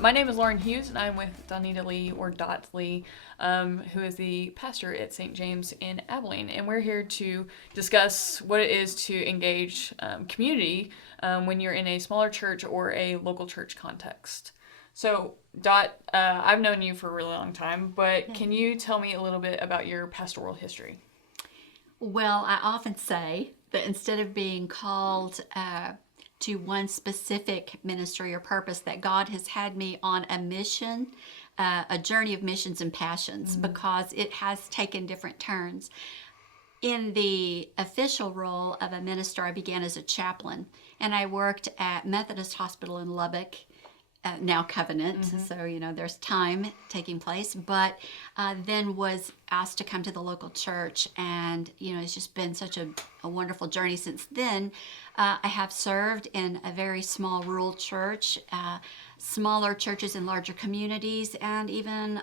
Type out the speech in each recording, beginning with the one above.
My name is Lauren Hughes, and I'm with Dot Lea, or Dot Lea, who is the pastor at St. James in Abilene. And we're here to discuss what it is to engage community when you're in a smaller church or a local church context. So, Dot, I've known you for a really long time, but can you tell me a little bit about your pastoral history? Well, I often say that instead of being called to one specific ministry or purpose, that God has had me on a mission, a journey of missions and passions, because it has taken different turns. In the official role of a minister, I began as a chaplain, and I worked at Methodist Hospital in Lubbock, now Covenant, so there's time taking place, but then was asked to come to the local church, and it's just been such a wonderful journey since then. I have served in a very small rural church, smaller churches in larger communities, and even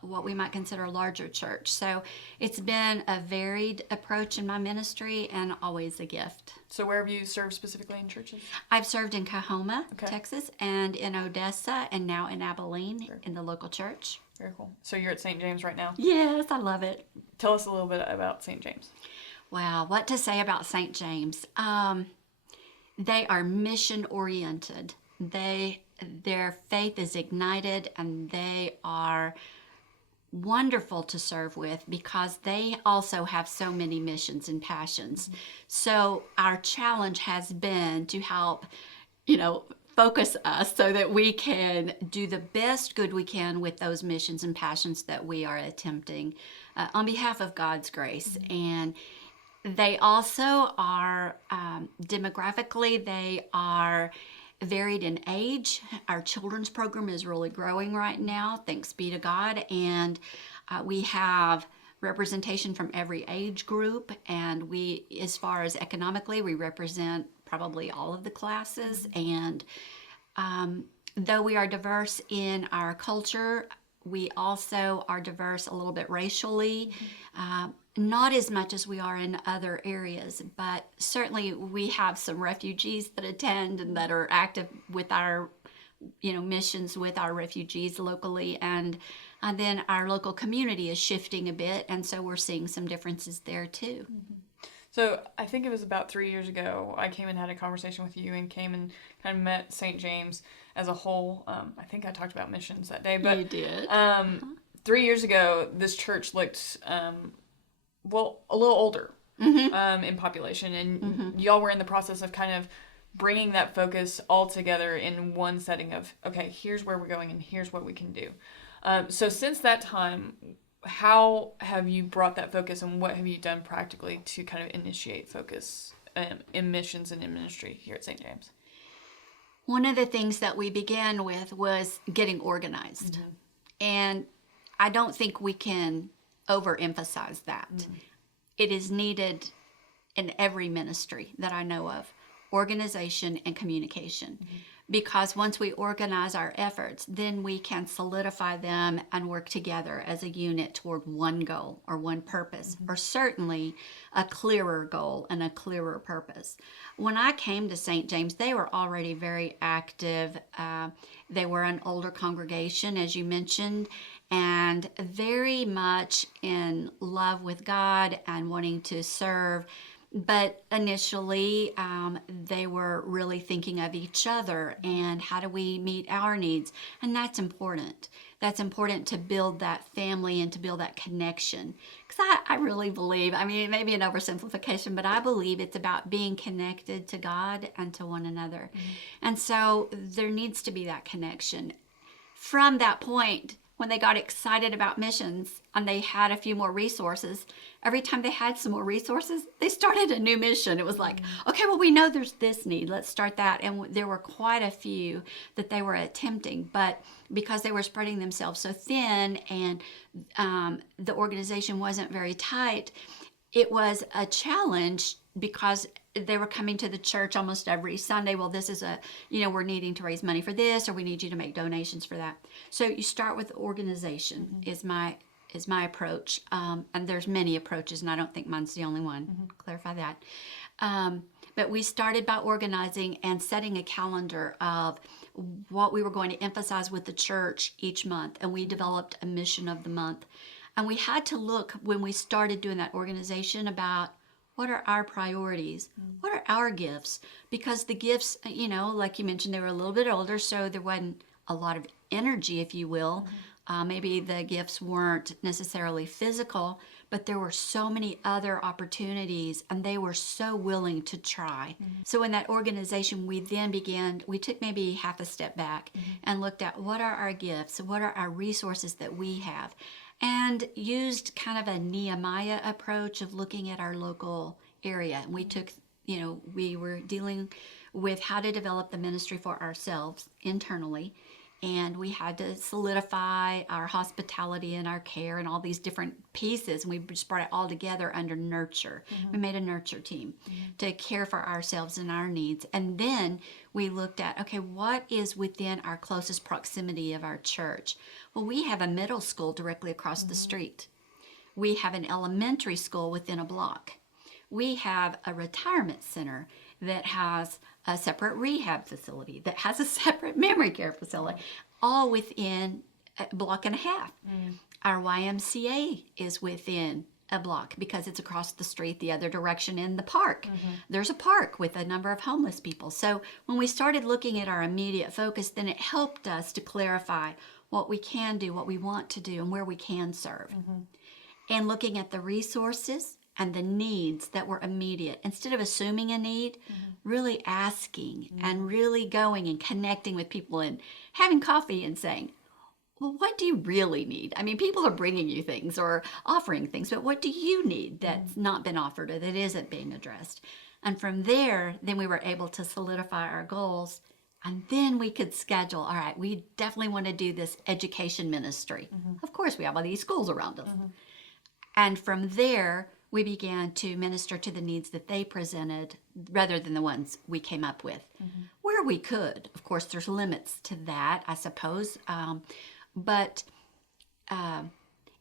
what we might consider a larger church. So it's been a varied approach in my ministry and always a gift. So where have you served specifically in churches? I've served in Coahoma, Texas, and in Odessa, and now in Abilene in the local church. Very cool. So you're at St. James right now? Yes, I love it. Tell us a little bit about St. James. Wow, what to say about St. James? They are mission oriented. Their faith is ignited, and they are wonderful to serve with because they also have so many missions and passions. So our challenge has been to help, focus us so that we can do the best good we can with those missions and passions that we are attempting on behalf of God's grace. And they also are demographically, they are varied in age. Our children's program is really growing right now, thanks be to God, and we have representation from every age group, and we, as far as economically, we represent probably all of the classes, and though we are diverse in our culture, we also are diverse a little bit racially. Not as much as we are in other areas, but certainly we have some refugees that attend and that are active with our, missions with our refugees locally, and then our local community is shifting a bit, and so we're seeing some differences there too. So I think it was about 3 years ago, I came and had a conversation with you and came and kind of met St. James as a whole. I think I talked about missions that day, but You did. 3 years ago, this church looked a little older in population, and y'all were in the process of kind of bringing that focus all together in one setting of, okay, here's where we're going and here's what we can do. So since that time, how have you brought that focus, and what have you done practically to kind of initiate focus in missions and in ministry here at St. James? One of the things that we began with was getting organized. And I don't think we can overemphasize that. It is needed in every ministry that I know of, organization and communication. Because once we organize our efforts, then we can solidify them and work together as a unit toward one goal or one purpose, or certainly a clearer goal and a clearer purpose. When I came to St. James, they were already very active. They were an older congregation, as you mentioned, and very much in love with God and wanting to serve. But initially, they were really thinking of each other and how do we meet our needs? And that's important. That's important to build that family and to build that connection. Because I really believe, it may be an oversimplification, but I believe it's about being connected to God and to one another. And so there needs to be that connection. From that point, when they got excited about missions and they had a few more resources, every time they had some more resources, they started a new mission. It was like, okay, well, we know there's this need. Let's start that. And there were quite a few that they were attempting, but because they were spreading themselves so thin and the organization wasn't very tight, it was a challenge because they were coming to the church almost every Sunday. Well, this is we're needing to raise money for this, or we need you to make donations for that. So you start with organization is my approach. And there's many approaches, and I don't think mine's the only one. Clarify that. But we started by organizing and setting a calendar of what we were going to emphasize with the church each month. And we developed a mission of the month. And we had to look, when we started doing that organization, about what are our priorities? What are our gifts? Because the gifts, like you mentioned, they were a little bit older, so there wasn't a lot of energy, if you will. Maybe the gifts weren't necessarily physical, but there were so many other opportunities, and they were so willing to try. So in that organization, we took maybe half a step back and looked at what are our gifts, what are our resources that we have, and used kind of a Nehemiah approach of looking at our local area. And we took, we were dealing with how to develop the ministry for ourselves internally. And we had to solidify our hospitality and our care and all these different pieces. And we just brought it all together under nurture. We made a nurture team to care for ourselves and our needs. And then we looked at, okay, what is within our closest proximity of our church? Well, we have a middle school directly across the street. We have an elementary school within a block. We have a retirement center that has a separate rehab facility, that has a separate memory care facility, all within a block and a half. Our YMCA is within a block because it's across the street the other direction in the park. There's a park with a number of homeless people. So when we started looking at our immediate focus, then it helped us to clarify what we can do, what we want to do, and where we can serve. And looking at the resources and the needs that were immediate. Instead of assuming a need, really asking and really going and connecting with people and having coffee and saying, well, what do you really need? I mean, people are bringing you things or offering things, but what do you need that's not been offered or that isn't being addressed? And from there, then we were able to solidify our goals. And then we could schedule, all right, we definitely want to do this education ministry. Of course, we have all these schools around us. And from there, we began to minister to the needs that they presented rather than the ones we came up with. Where we could. Of course, there's limits to that, I suppose. But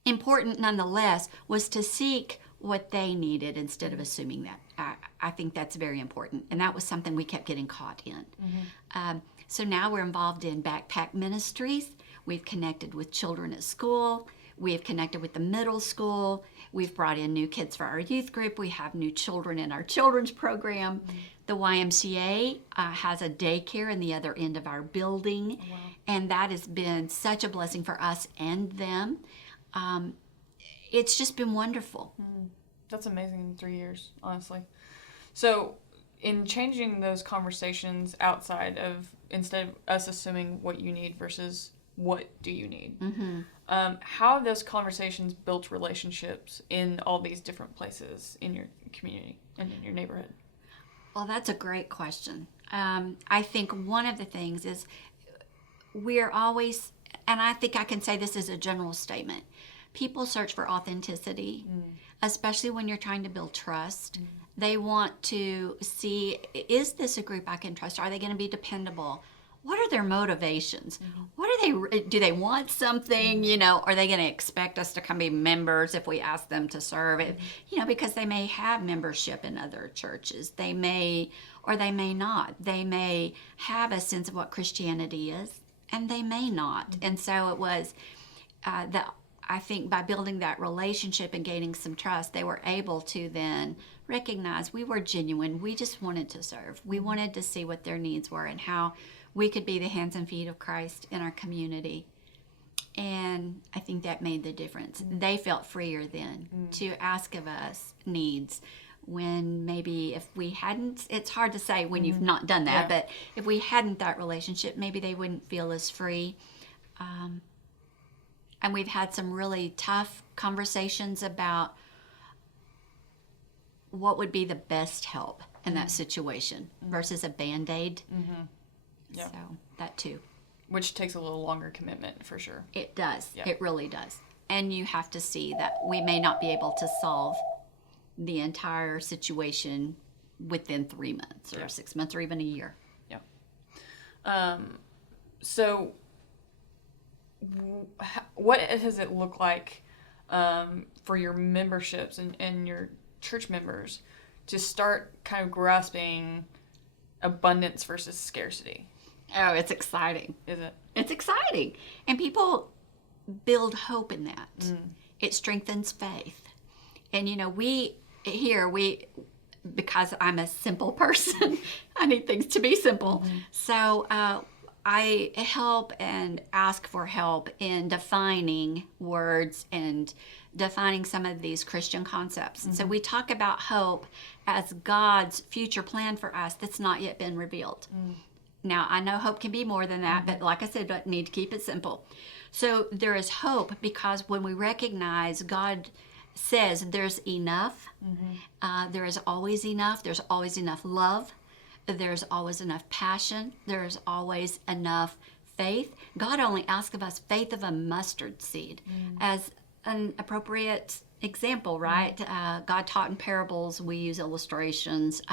important nonetheless was to seek what they needed instead of assuming that. I think that's very important. And that was something we kept getting caught in. So now we're involved in backpack ministries. We've connected with children at school. We have connected with the middle school. We've brought in new kids for our youth group. We have new children in our children's program. The YMCA has a daycare in the other end of our building. And that has been such a blessing for us and them. It's just been wonderful. That's amazing in 3 years, honestly. So in changing those conversations outside of, instead of us assuming what you need versus what do you need, how have those conversations built relationships in all these different places in your community and in your neighborhood? Well, that's a great question. I think one of the things is we're always, and I think I can say this as a general statement, people search for authenticity, especially when you're trying to build trust. They want to see, is this a group I can trust? Are they going to be dependable? What are their motivations? What are they, do they want something, are they going to expect us to come be members if we ask them to serve it? Because they may have membership in other churches. They may, or they may not. They may have a sense of what Christianity is, and they may not. And so it was that I think by building that relationship and gaining some trust, they were able to then recognize we were genuine. We just wanted to serve. We wanted to see what their needs were and how we could be the hands and feet of Christ in our community. And I think that made the difference. They felt freer then to ask of us needs when maybe if we hadn't, it's hard to say when you've not done that, but if we hadn't that relationship, maybe they wouldn't feel as free. And we've had some really tough conversations about what would be the best help in that situation versus a Band-Aid. Yeah. So that too. Which takes a little longer commitment for sure. It does. Yeah. It really does. And you have to see that we may not be able to solve the entire situation within 3 months or 6 months or even a year. Yeah. So what does it look like for your memberships and your church members to start kind of grasping abundance versus scarcity? Oh, it's exciting. Is it? It's exciting. And people build hope in that. It strengthens faith. And, because I'm a simple person, I need things to be simple. So I help and ask for help in defining words and defining some of these Christian concepts. And so we talk about hope as God's future plan for us that's not yet been revealed. Now, I know hope can be more than that, but like I said, I need to keep it simple. So there is hope because when we recognize God says there's enough, there is always enough, there's always enough love, there's always enough passion, there's always enough faith. God only asks of us faith of a mustard seed as an appropriate example, right? God taught in parables, we use illustrations.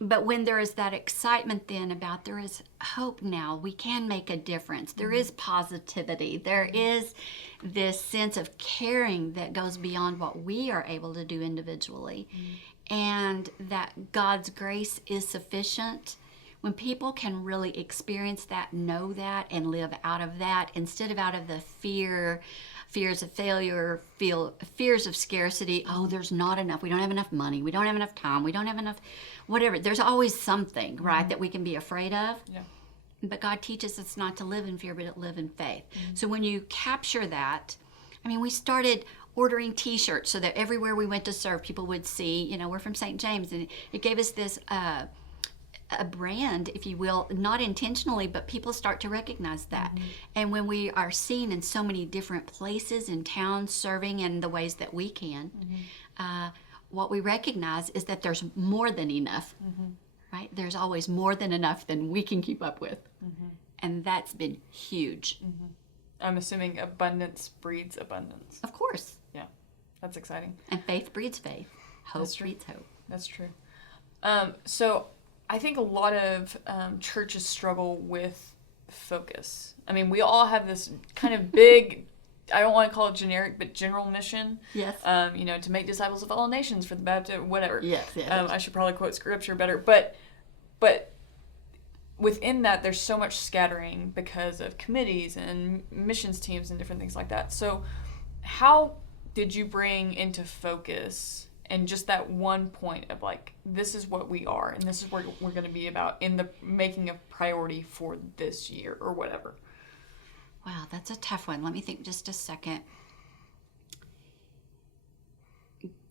But when there is that excitement then about there is hope now, we can make a difference. There is positivity. There is this sense of caring that goes beyond what we are able to do individually. And that God's grace is sufficient. When people can really experience that, know that, and live out of that, instead of out of the fears of failure, fears of scarcity. Oh, there's not enough. We don't have enough money. We don't have enough time. We don't have enough whatever. There's always something, right, that we can be afraid of. Yeah. But God teaches us not to live in fear, but to live in faith. So when you capture that, we started ordering T-shirts so that everywhere we went to serve, people would see, we're from St. James. And it gave us this a brand, if you will, not intentionally, but people start to recognize that. And when we are seen in so many different places in town serving in the ways that we can, what we recognize is that there's more than enough, right? There's always more than enough than we can keep up with. And that's been huge. I'm assuming abundance breeds abundance. Of course. Yeah, that's exciting. And faith breeds faith. Hope breeds hope. That's true. So I think a lot of churches struggle with focus. We all have this kind of big, I don't want to call it generic, but general mission. Yes. To make disciples of all nations for the Baptist, whatever. Yes. I should probably quote scripture better, but within that, there's so much scattering because of committees and missions teams and different things like that. So how did you bring into focus and just that one point of this is what we are and this is what we're going to be about in the making a priority for this year or whatever? Wow, that's a tough one. Let me think just a second.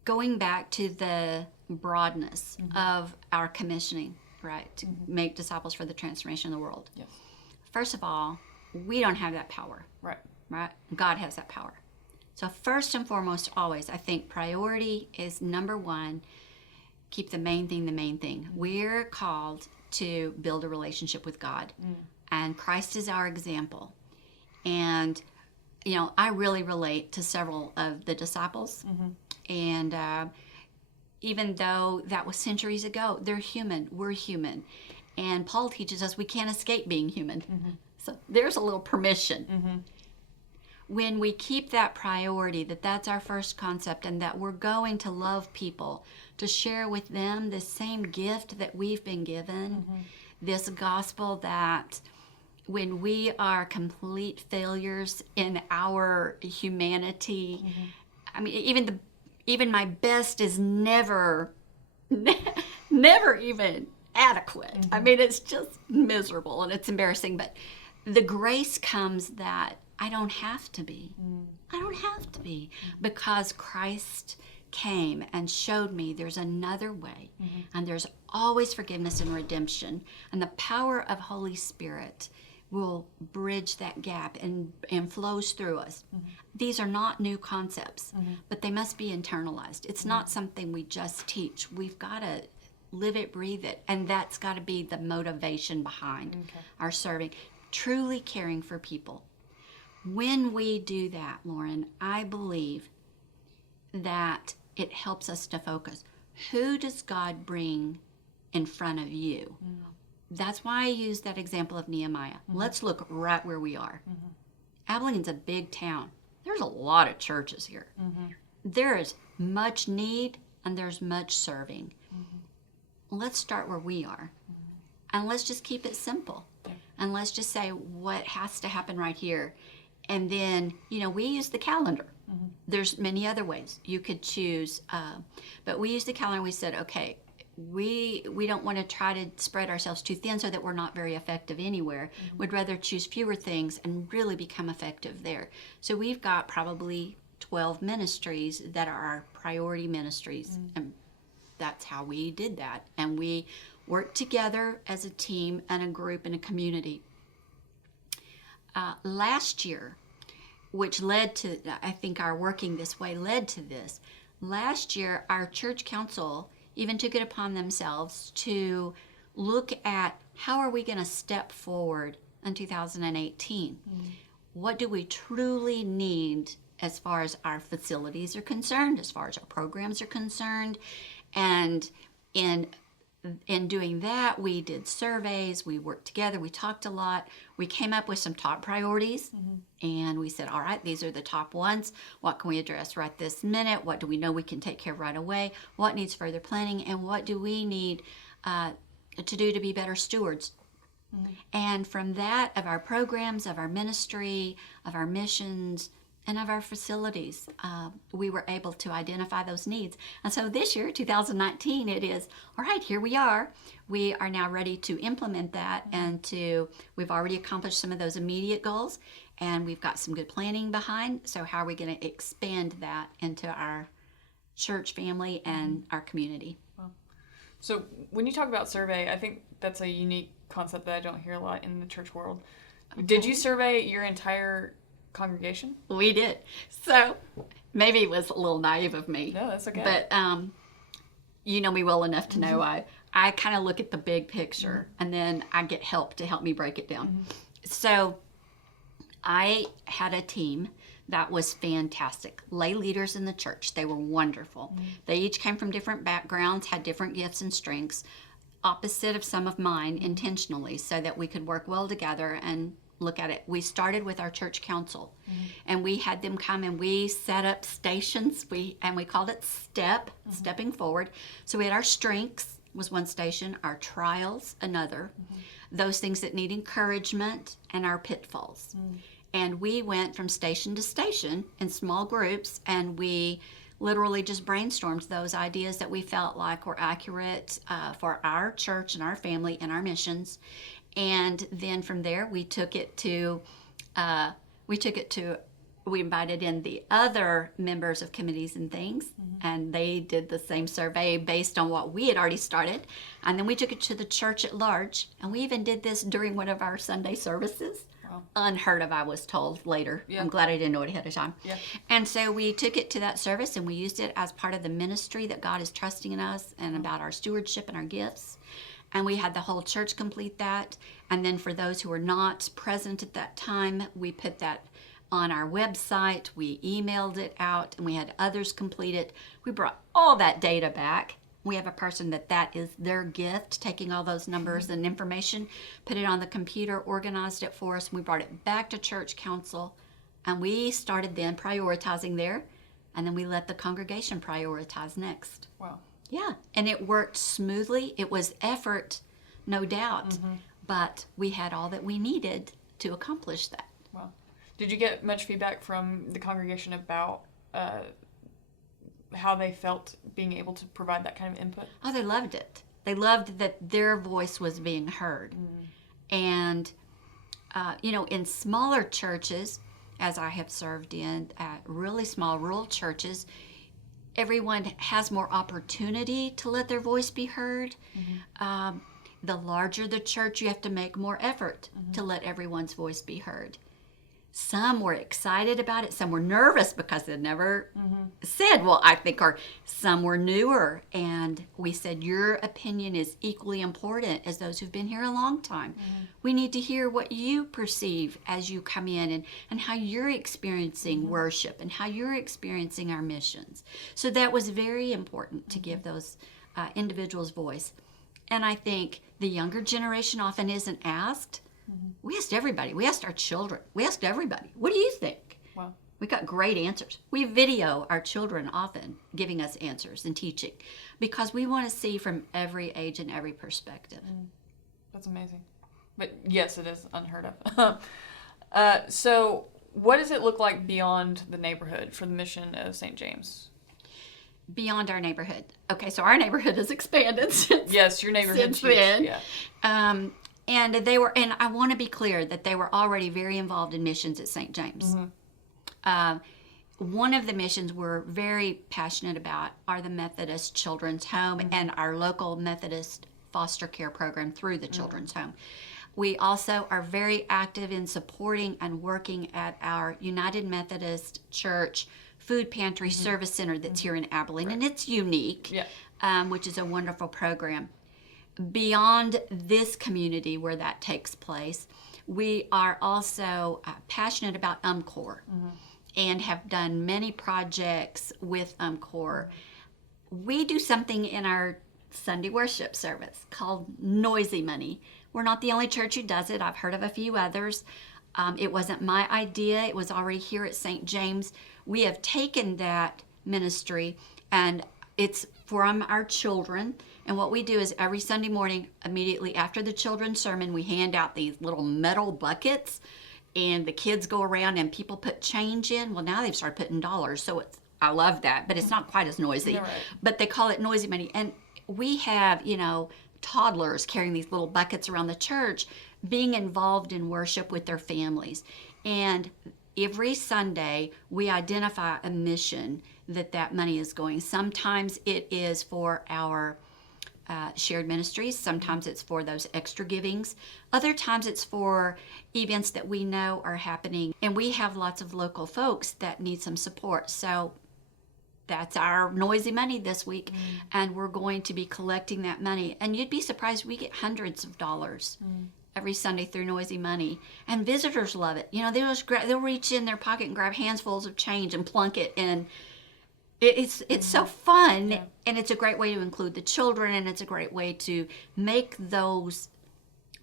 Going back to the broadness of our commissioning, right, to make disciples for the transformation of the world. Yes. First of all, we don't have that power. Right? God has that power. So first and foremost, always, I think priority is number one, keep the main thing the main thing. We're called to build a relationship with God, and Christ is our example. And, I really relate to several of the disciples, and even though that was centuries ago, they're human, we're human. And Paul teaches us we can't escape being human. So there's a little permission. When we keep that priority, that's our first concept, and that we're going to love people, to share with them the same gift that we've been given, this gospel that when we are complete failures in our humanity, even my best is never even adequate. It's just miserable and it's embarrassing, but the grace comes that I don't have to be. I don't have to be, because Christ came and showed me there's another way, and there's always forgiveness and redemption, and the power of Holy Spirit will bridge that gap and flows through us. These are not new concepts, but they must be internalized. It's not something we just teach. We've got to live it, breathe it, and that's got to be the motivation behind our serving, truly caring for people. When we do that, Lauren, I believe that it helps us to focus. Who does God bring in front of you? That's why I use that example of Nehemiah. Let's look right where we are. Abilene's a big town. There's a lot of churches here. There is much need and there's much serving. Let's start where we are. And let's just keep it simple. And let's just say what has to happen right here. And then, we use the calendar. There's many other ways you could choose. But we used the calendar. We said, okay, we don't want to try to spread ourselves too thin so that we're not very effective anywhere. We'd rather choose fewer things and really become effective there. So we've got probably 12 ministries that are our priority ministries. And that's how we did that. And we worked together as a team and a group and a community. Last year, which led to, I think our working this way led to this. Last year, our church council even took it upon themselves to look at how are we going to step forward in 2018. What do we truly need as far as our facilities are concerned, as far as our programs are concerned? And in doing that, we did surveys, we worked together, we talked a lot. We came up with some top priorities, and we said, all right, these are the top ones. What can we address right this minute? What do we know we can take care of right away? What needs further planning? And what do we need to do to be better stewards? And from that, of our programs, of our ministry, of our missions, and of our facilities, we were able to identify those needs. And so this year, 2019, it is, all right, here we are. We are now ready to implement that, and we've already accomplished some of those immediate goals, and we've got some good planning behind. So how are we going to expand that into our church family and our community? Wow. So when you talk about survey, I think that's a unique concept that I don't hear a lot in the church world. Okay. Did you survey your entire congregation? We did. So maybe it was a little naive of me. No, that's okay. But you know me well enough to know I kind of look at the big picture, and then I get help to help me break it down. So I had a team that was fantastic. Lay leaders in the church. They were wonderful. They each came from different backgrounds, had different gifts and strengths, opposite of some of mine intentionally, so that we could work well together and look at it. We started with our church council, and we had them come and we set up stations. We called it stepping forward. So we had our strengths was one station, our trials another, those things that need encouragement, and our pitfalls. And we went from station to station in small groups, and we literally just brainstormed those ideas that we felt like were accurate for our church and our family and our missions. And then from there, we invited in the other members of committees and things, and they did the same survey based on what we had already started. And then we took it to the church at large, and we even did this during one of our Sunday services. Wow. Unheard of, I was told later. Yeah. I'm glad I didn't know it ahead of time. Yeah. And so we took it to that service, and we used it as part of the ministry that God is trusting in us, and about our stewardship and our gifts. And we had the whole church complete that. And then for those who were not present at that time, we put that on our website. We emailed it out, and we had others complete it. We brought all that data back. We have a person that is their gift, taking all those numbers and information, put it on the computer, organized it for us. And we brought it back to church council, and we started then prioritizing there. And then we let the congregation prioritize next. Wow. Yeah, and it worked smoothly. It was effort, no doubt, but we had all that we needed to accomplish that. Wow. Did you get much feedback from the congregation about how they felt being able to provide that kind of input? Oh, they loved it. They loved that their voice was being heard. And, in smaller churches, as I have served in really small rural churches, everyone has more opportunity to let their voice be heard. The larger the church, you have to make more effort to let everyone's voice be heard. Some were excited about it. Some were nervous because they never said, well, I think, or some were newer. And we said, your opinion is equally important as those who've been here a long time. We need to hear what you perceive as you come in, and how you're experiencing worship, and how you're experiencing our missions. So that was very important to give those individuals voice. And I think the younger generation often isn't asked. We asked everybody. We asked our children. We asked everybody. What do you think? Wow. We got great answers. We video our children often giving us answers and teaching because we want to see from every age and every perspective. That's amazing. But yes, it is unheard of. So what does it look like beyond the neighborhood for the mission of St. James? Beyond our neighborhood. Okay, so our neighborhood has expanded since. Yes, your neighborhood's huge. Then. Yeah. And I want to be clear that they were already very involved in missions at St. James. One of the missions we're very passionate about are the Methodist Children's Home and our local Methodist foster care program through the Children's Home. We also are very active in supporting and working at our United Methodist Church Food Pantry Service Center that's here in Abilene, and it's unique, which is a wonderful program. Beyond this community where that takes place, we are also passionate about UMCOR and have done many projects with UMCOR. We do something in our Sunday worship service called Noisy Money. We're not the only church who does it. I've heard of a few others. It wasn't my idea. It was already here at St. James. We have taken that ministry, and it's from our children. And what we do is every Sunday morning, immediately after the children's sermon, we hand out these little metal buckets, and the kids go around and people put change in. Well, now they've started putting dollars, so I love that, but it's not quite as noisy. Right. But they call it Noisy Money. And we have, toddlers carrying these little buckets around the church, being involved in worship with their families. And every Sunday, we identify a mission that money is going. Sometimes it is for our shared ministries. Sometimes it's for those extra givings. Other times it's for events that we know are happening. And we have lots of local folks that need some support. So that's our Noisy Money this week, and we're going to be collecting that money. And you'd be surprised, we get hundreds of dollars every Sunday through Noisy Money, and visitors love it. They'll reach in their pocket and grab handfuls of change and plunk it, and it's so fun, and it's a great way to include the children, and it's a great way to make those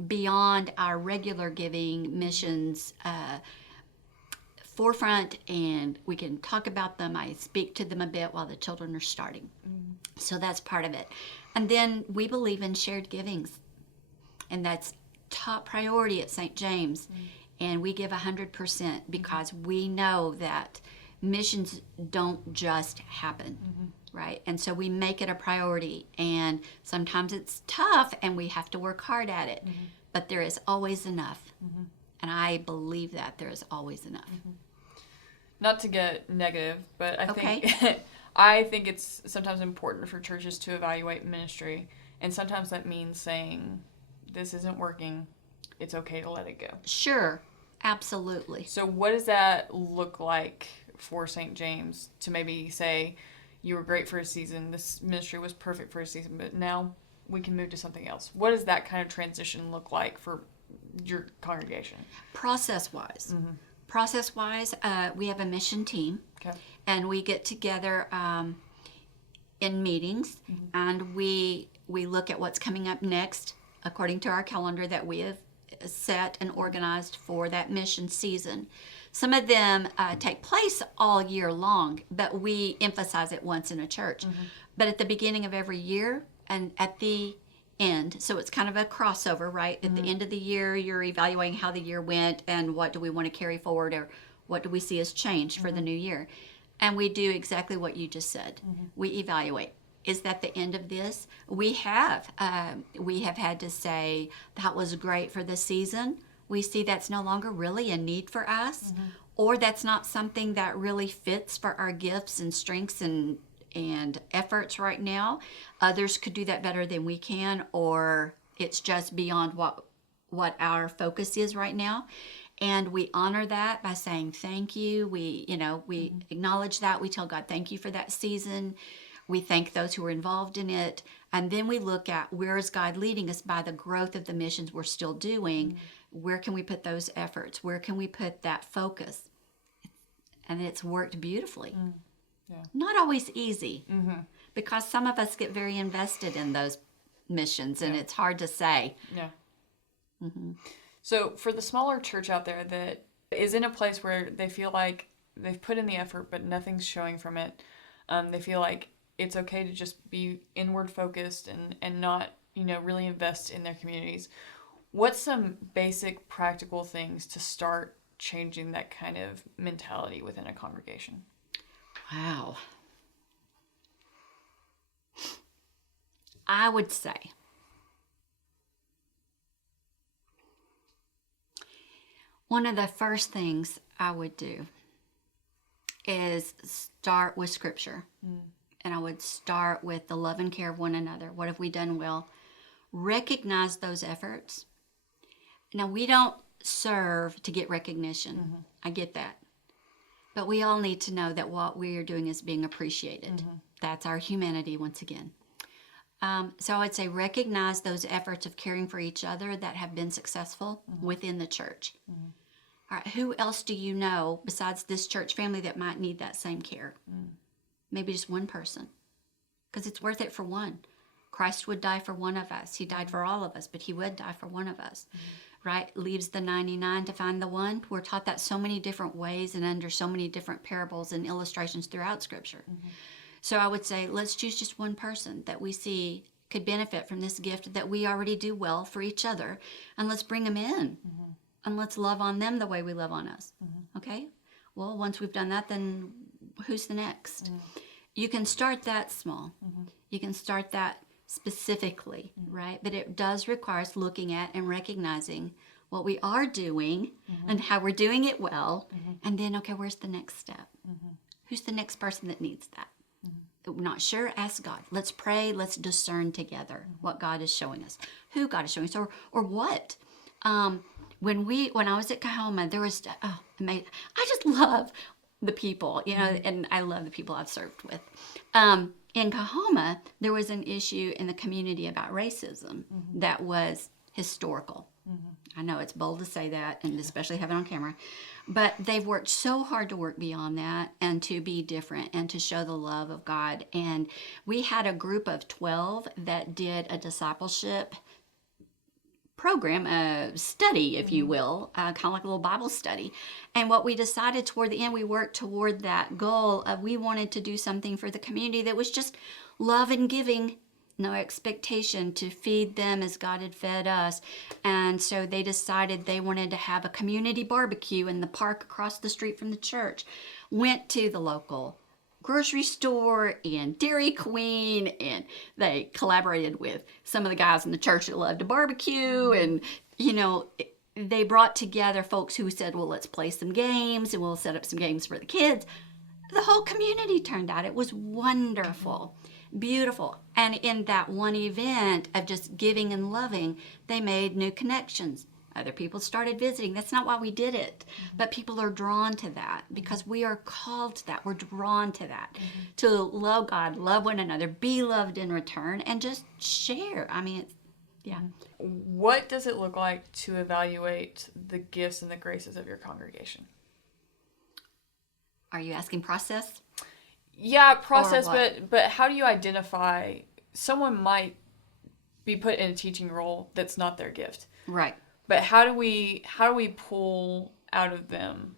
beyond our regular giving missions forefront, and we can talk about them. I speak to them a bit while the children are starting. So that's part of it. And then we believe in shared givings, and that's top priority at St. James. And we give 100% because we know that missions don't just happen, right? And so we make it a priority, and sometimes it's tough and we have to work hard at it, but there is always enough. And I believe that there is always enough. Not to get negative, but I think it's sometimes important for churches to evaluate ministry, and sometimes that means saying, this isn't working, it's okay to let it go. Sure, absolutely. So what does that look like for St. James to maybe say, you were great for a season, this ministry was perfect for a season, but now we can move to something else? What does that kind of transition look like for your congregation? Process-wise, we have a mission team, and we get together in meetings, and we look at what's coming up next according to our calendar that we have set and organized for that mission season. Some of them take place all year long, but we emphasize it once in a church. But at the beginning of every year and at the end, so it's kind of a crossover, right? At the end of the year, you're evaluating how the year went and what do we want to carry forward, or what do we see as changed for the new year. And we do exactly what you just said. We evaluate. Is that the end of this? We have had to say, that was great for the season. We see that's no longer really a need for us, or that's not something that really fits for our gifts and strengths and efforts right now. Others could do that better than we can, or it's just beyond what our focus is right now. And we honor that by saying thank you. We acknowledge that. We tell God thank you for that season. We thank those who were involved in it. And then we look at, where is God leading us by the growth of the missions we're still doing? Where can we put those efforts? Where can we put that focus? And it's worked beautifully. Not always easy, because some of us get very invested in those missions, and it's hard to say. So for the smaller church out there that is in a place where they feel like they've put in the effort, but nothing's showing from it. They feel like it's okay to just be inward focused and not, really invest in their communities. What's some basic practical things to start changing that kind of mentality within a congregation? Wow. I would say one of the first things I would do is start with Scripture. And I would start with the love and care of one another. What have we done well? Recognize those efforts. Now, we don't serve to get recognition. I get that. But we all need to know that what we are doing is being appreciated. That's our humanity once again. So I would say recognize those efforts of caring for each other that have been successful within the church. All right, who else do you know besides this church family that might need that same care? Maybe just one person, because it's worth it for one. Christ would die for one of us. He died for all of us, but he would die for one of us, right? Leaves the 99 to find the one. We're taught that so many different ways and under so many different parables and illustrations throughout Scripture. So I would say, let's choose just one person that we see could benefit from this gift that we already do well for each other, and let's bring them in, and let's love on them the way we love on us. Okay? Well, once we've done that, then who's the next? You can start that small. You can start that specifically, right? But it does require us looking at and recognizing what we are doing and how we're doing it well. And then, okay, where's the next step? Who's the next person that needs that? We're not sure, ask God. Let's pray, let's discern together what God is showing us, who God is showing us, or what. When I was at Kahoma, there was, amazing. I just love the people, and I love the people I've served with. In Kahoma, there was an issue in the community about racism that was historical. I know it's bold to say that, and especially have it on camera, but they've worked so hard to work beyond that and to be different and to show the love of God. And we had a group of 12 that did a discipleship program, a study, if you will, kind of like a little Bible study. And what we decided toward the end, we worked toward that goal of we wanted to do something for the community that was just love and giving, no expectation to feed them as God had fed us. And so they decided they wanted to have a community barbecue in the park across the street from the church. Went to the local grocery store and Dairy Queen, and they collaborated with some of the guys in the church that loved to barbecue, and they brought together folks who said, well, let's play some games and we'll set up some games for the kids. The whole community turned out. It was wonderful, beautiful. And in that one event of just giving and loving, they made new connections. Other people started visiting. That's not why we did it. But people are drawn to that because we are called to that. We're drawn to that. To love God, love one another, be loved in return, and just share. I mean, yeah. What does it look like to evaluate the gifts and the graces of your congregation? Are you asking process? Yeah, process, but how do you identify someone might be put in a teaching role that's not their gift? Right. But how do we pull out of them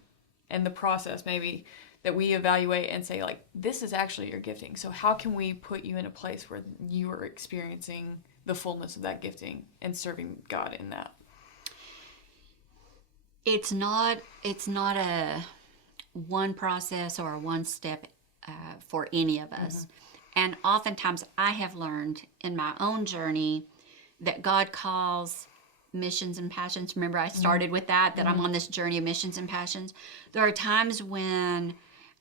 and the process maybe that we evaluate and say, like, this is actually your gifting. So how can we put you in a place where you are experiencing the fullness of that gifting and serving God in that? It's not a one process or a one step for any of us. And oftentimes I have learned in my own journey that God calls missions and passions. Remember, I started with that I'm on this journey of missions and passions. There are times when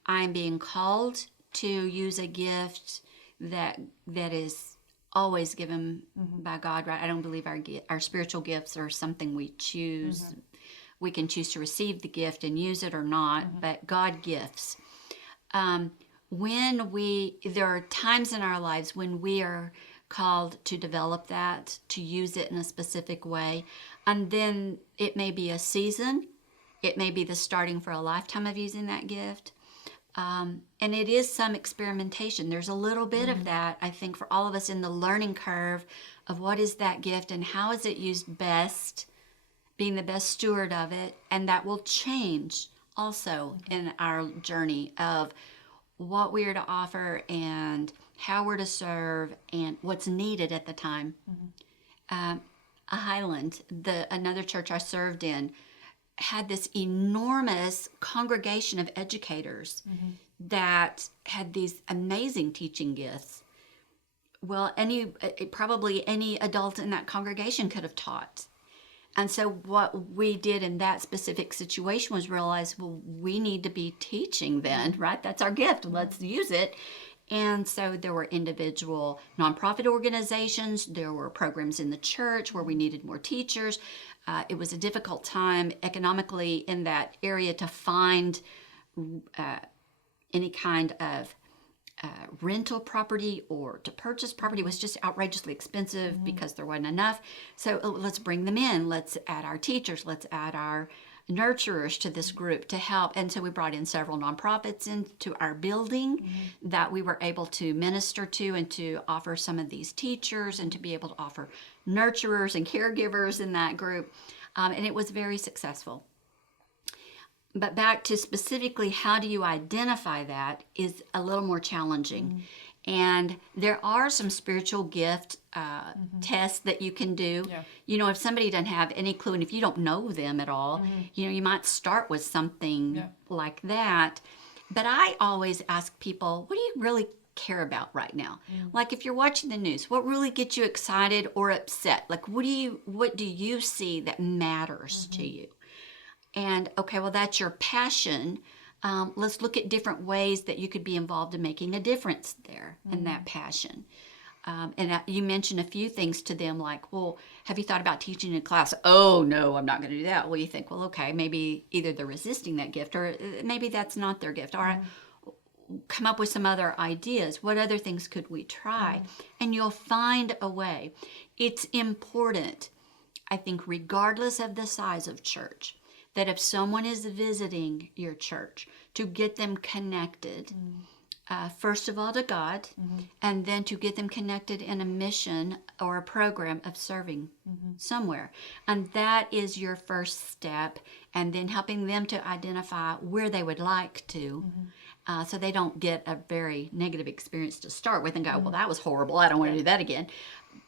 I'm being called to use a gift that is always given by God, right? I don't believe our spiritual gifts are something we choose. We can choose to receive the gift and use it or not, but God gifts. There are times in our lives when we are called to develop that, to use it in a specific way. And then it may be a season. It may be the starting for a lifetime of using that gift. And it is some experimentation. There's a little bit of that, I think, for all of us in the learning curve of what is that gift and how is it used best, being the best steward of it. And that will change also in our journey of what we are to offer and how we're to serve and what's needed at the time. A Highland, another church I served in, had this enormous congregation of educators that had these amazing teaching gifts. Well, probably any adult in that congregation could have taught. And so what we did in that specific situation was realize, well, we need to be teaching then, right? That's our gift. Let's use it. And so there were individual nonprofit organizations. There were programs in the church where we needed more teachers. It was a difficult time economically in that area to find any kind of rental property or to purchase property. Was just outrageously expensive because there wasn't enough. So let's bring them in. Let's add our teachers. Let's add our nurturers to this group to help. And so we brought in several nonprofits into our building that we were able to minister to and to offer some of these teachers and to be able to offer nurturers and caregivers in that group. And it was very successful. But back to specifically how do you identify that is a little more challenging. And there are some spiritual gift tests that you can do. Yeah. You know, if somebody doesn't have any clue, and if you don't know them at all, you know, you might start with something like that. But I always ask people, what do you really care about right now? Like if you're watching the news, what really gets you excited or upset? Like what do you see that matters to you? And okay, well, that's your passion. Let's look at different ways that you could be involved in making a difference there in that passion. And you mentioned a few things to them like, well, have you thought about teaching in class? Oh, no, I'm not going to do that. Well, you think, well, okay, maybe either they're resisting that gift or maybe that's not their gift. All right, come up with some other ideas. What other things could we try? And you'll find a way. It's important, I think, regardless of the size of church, that if someone is visiting your church, to get them connected, first of all to God, and then to get them connected in a mission or a program of serving somewhere. And that is your first step, and then helping them to identify where they would like to, so they don't get a very negative experience to start with and go, well, that was horrible, I don't want to do that again.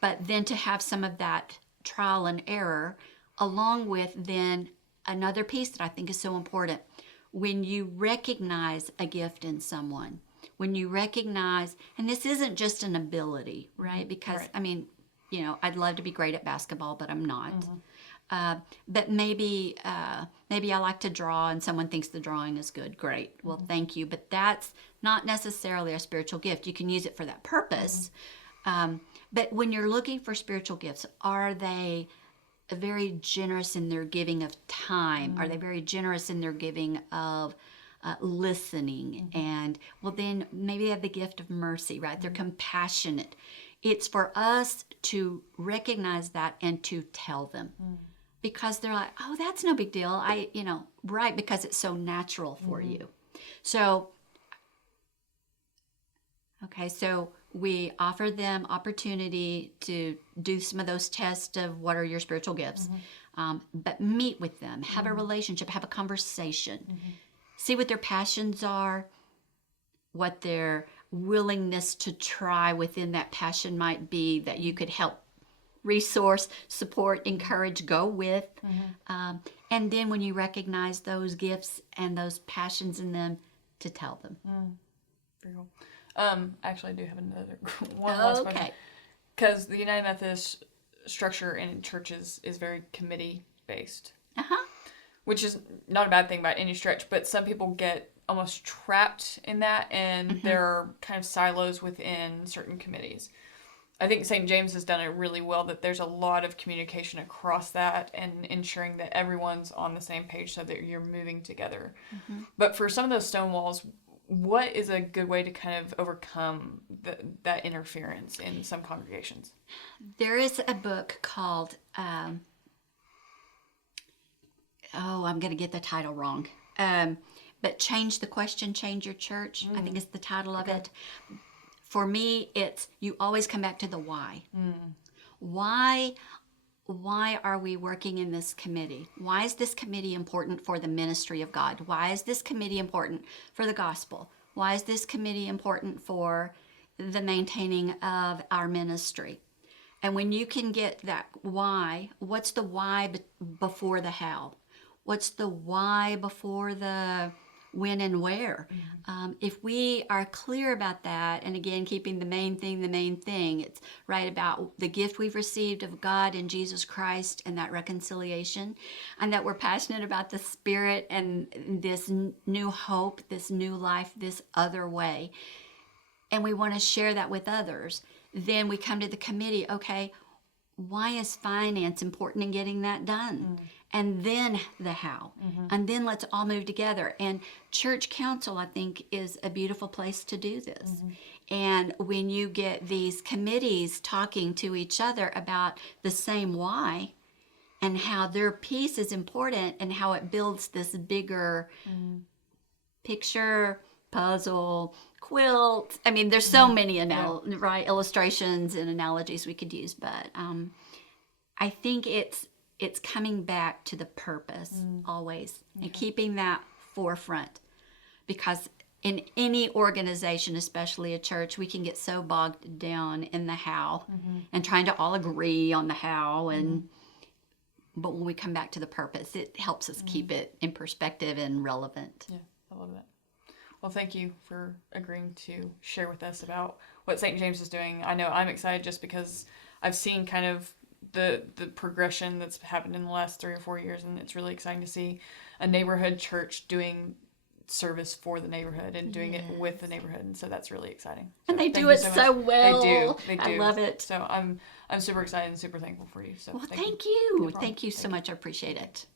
But then to have some of that trial and error, along with then another piece that I think is so important, when you recognize a gift in someone, when you recognize, and this isn't just an ability, right? Because, I mean, you know, I'd love to be great at basketball, but I'm not. But maybe I like to draw and someone thinks the drawing is good. Great. Well, thank you. But that's not necessarily a spiritual gift. You can use it for that purpose. But when you're looking for spiritual gifts, are they very generous in their giving of time? Are they very generous in their giving of listening? And well, then maybe they have the gift of mercy, right? They're compassionate. It's for us to recognize that and to tell them, because they're like, oh, that's no big deal. Right, because it's so natural for you. So, okay, so we offer them opportunity to do some of those tests of what are your spiritual gifts, but meet with them, have a relationship, have a conversation, see what their passions are, what their willingness to try within that passion might be that you could help resource, support, encourage, go with. And then when you recognize those gifts and those passions in them, to tell them. Very cool. Actually, I do have another one last question. Because the United Methodist structure in churches is very committee-based. Which is not a bad thing by any stretch, but some people get almost trapped in that, and there are kind of silos within certain committees. I think St. James has done it really well, that there's a lot of communication across that and ensuring that everyone's on the same page so that you're moving together. But for some of those stone walls, what is a good way to kind of overcome that interference in some congregations? There is a book called, I'm going to get the title wrong, but Change the Question, Change Your Church, I think is the title of it. For me, it's you always come back to the why. why are we working in this committee? Why is this committee important for the ministry of God? Why is this committee important for the gospel? Why is this committee important for the maintaining of our ministry? And when you can get that why, what's the why before the how? What's the why before the when and where? If we are clear about that, and again, keeping the main thing, it's right about the gift we've received of God and Jesus Christ and that reconciliation, and that we're passionate about the Spirit and this new hope, this new life, this other way, and we want to share that with others. Then we come to the committee, okay, why is finance important in getting that done? And then the how. And then let's all move together. And church council, I think, is a beautiful place to do this. And when you get these committees talking to each other about the same why and how their piece is important and how it builds this bigger picture, puzzle, quilt. I mean, there's so many right, illustrations and analogies we could use, but I think it's coming back to the purpose always and keeping that forefront, because in any organization, especially a church, we can get so bogged down in the how and trying to all agree on the how, and but when we come back to the purpose, it helps us keep it in perspective and relevant. Yeah, I love that. Well, thank you for agreeing to share with us about what St. James is doing. I know I'm excited just because I've seen kind of the progression that's happened in the last 3 or 4 years, and it's really exciting to see a neighborhood church doing service for the neighborhood and doing it with the neighborhood, and so that's really exciting. So and they do it so well. They do. I love it. So I'm super excited and super thankful for you. So well, thank you. No, thank you so much. I appreciate it.